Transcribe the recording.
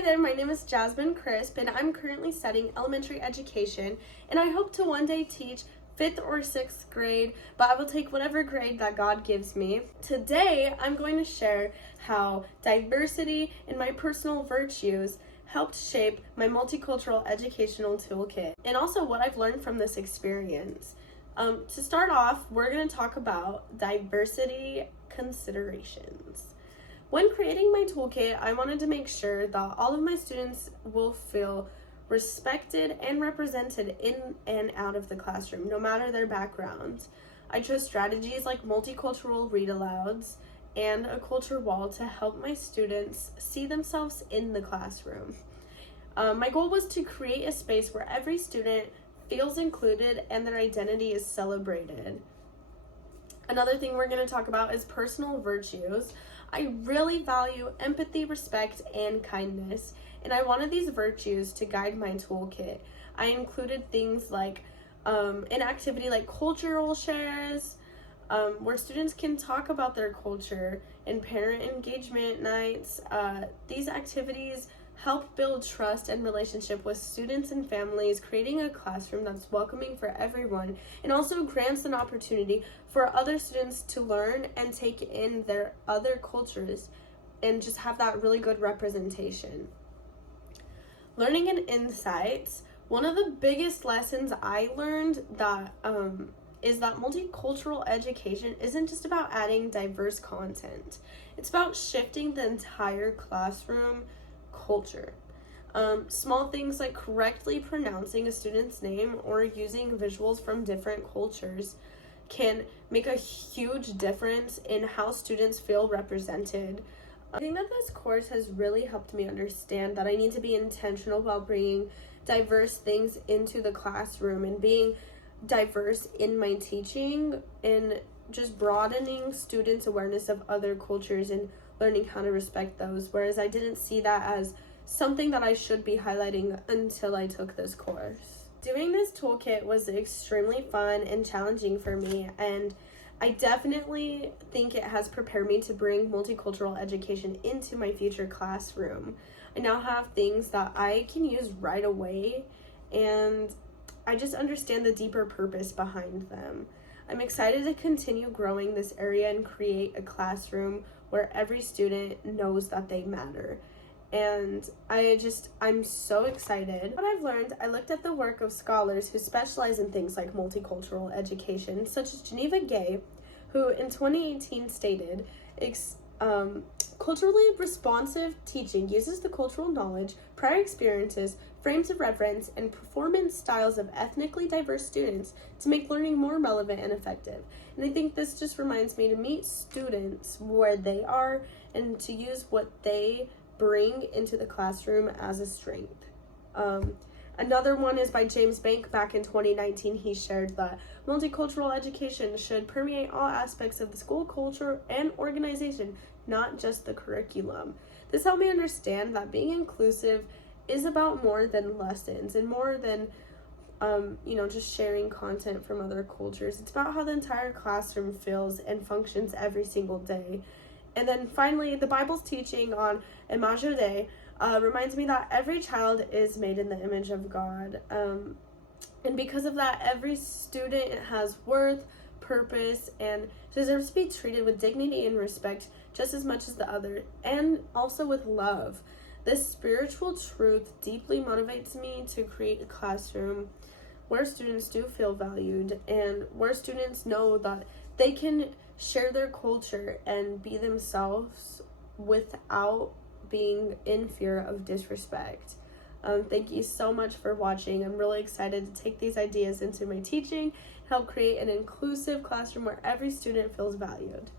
Hi there, my name is Jasmine Crisp, and I'm currently studying elementary education, and I hope to one day teach 5th or 6th grade, but I will take whatever grade that God gives me. Today, I'm going to share how diversity and my personal virtues helped shape my multicultural educational toolkit, and also what I've learned from this experience. To start off, we're going to talk about diversity considerations. When creating my toolkit, I wanted to make sure that all of my students will feel respected and represented in and out of the classroom, no matter their backgrounds. I chose strategies like multicultural read-alouds and a culture wall to help my students see themselves in the classroom. My goal was to create a space where every student feels included and their identity is celebrated. Another thing we're going to talk about is personal virtues. I really value empathy, respect, and kindness, and I wanted these virtues to guide my toolkit. I included things like an activity like cultural shares, where students can talk about their culture, and parent engagement nights. These activities help build trust and relationship with students and families, creating a classroom that's welcoming for everyone, and also grants an opportunity for other students to learn and take in their other cultures and just have that really good representation. Learning and insights. One of the biggest lessons I learned that is that multicultural education isn't just about adding diverse content. It's about shifting the entire classroom culture. Small things like correctly pronouncing a student's name or using visuals from different cultures can make a huge difference in how students feel represented. I think that this course has really helped me understand that I need to be intentional about bringing diverse things into the classroom and being diverse in my teaching and just broadening students' awareness of other cultures and learning how to respect those, whereas I didn't see that as something that I should be highlighting until I took this course. Doing this toolkit was extremely fun and challenging for me, and I definitely think it has prepared me to bring multicultural education into my future classroom. I now have things that I can use right away, and I just understand the deeper purpose behind them. I'm excited to continue growing this area and create a classroom where every student knows that they matter. And I'm so excited. What I've learned, I looked at the work of scholars who specialize in things like multicultural education, such as Geneva Gay, who in 2018 stated, culturally responsive teaching uses the cultural knowledge, prior experiences, frames of reference, and performance styles of ethnically diverse students to make learning more relevant and effective. And I think this just reminds me to meet students where they are and to use what they bring into the classroom as a strength. Another one is by James Bank. Back in 2019, he shared that multicultural education should permeate all aspects of the school culture and organization, not just the curriculum. This helped me understand that being inclusive is about more than lessons and more than just sharing content from other cultures. It's about how the entire classroom feels and functions every single day. And then finally, the Bible's teaching on Imago Dei reminds me that every child is made in the image of God. And because of that, every student has worth, purpose, and deserves to be treated with dignity and respect just as much as the other, and also with love. This spiritual truth deeply motivates me to create a classroom where students do feel valued and where students know that they can share their culture and be themselves without being in fear of disrespect. Thank you so much for watching. I'm really excited to take these ideas into my teaching, help create an inclusive classroom where every student feels valued.